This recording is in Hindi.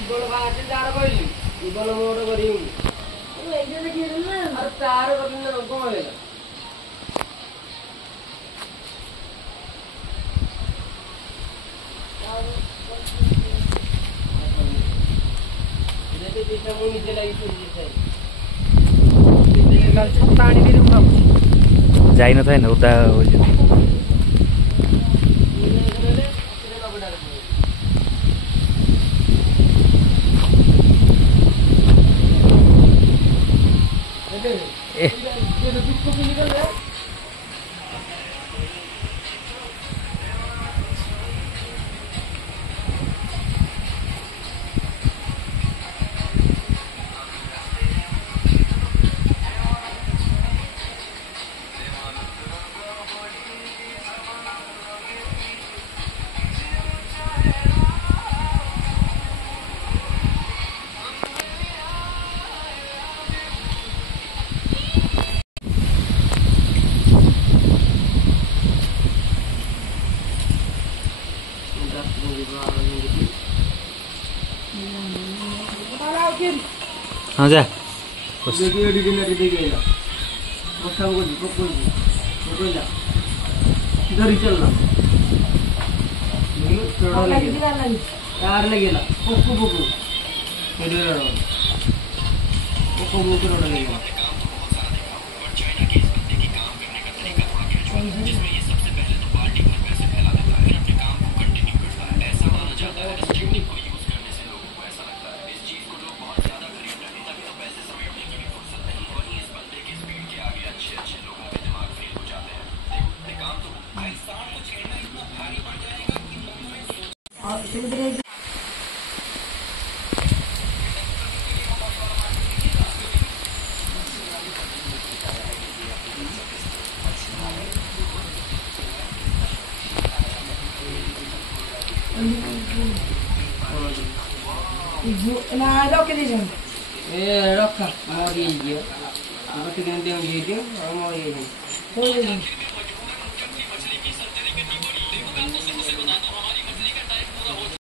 इबल बाटे तार कहली इबल मोड़ करियो ओ एजे देखि ना अरे तार करन कोन होला इदे पिछा मु नीचे लागि सुनि छै कल छत्ता आनी दिनु भाबु जाई न थाए न उता हो जे हाँ जा देखिए डिटेल देखिएगा बस्ता को जी को जा इधर ही चलना नहीं थोड़ा लगेगा यार लगेगा पोको इधर पोको थोड़ा लगेगा Nah, lo que dicen. Roca, mau dia. Aku tinggal dia, mau dia. Oye.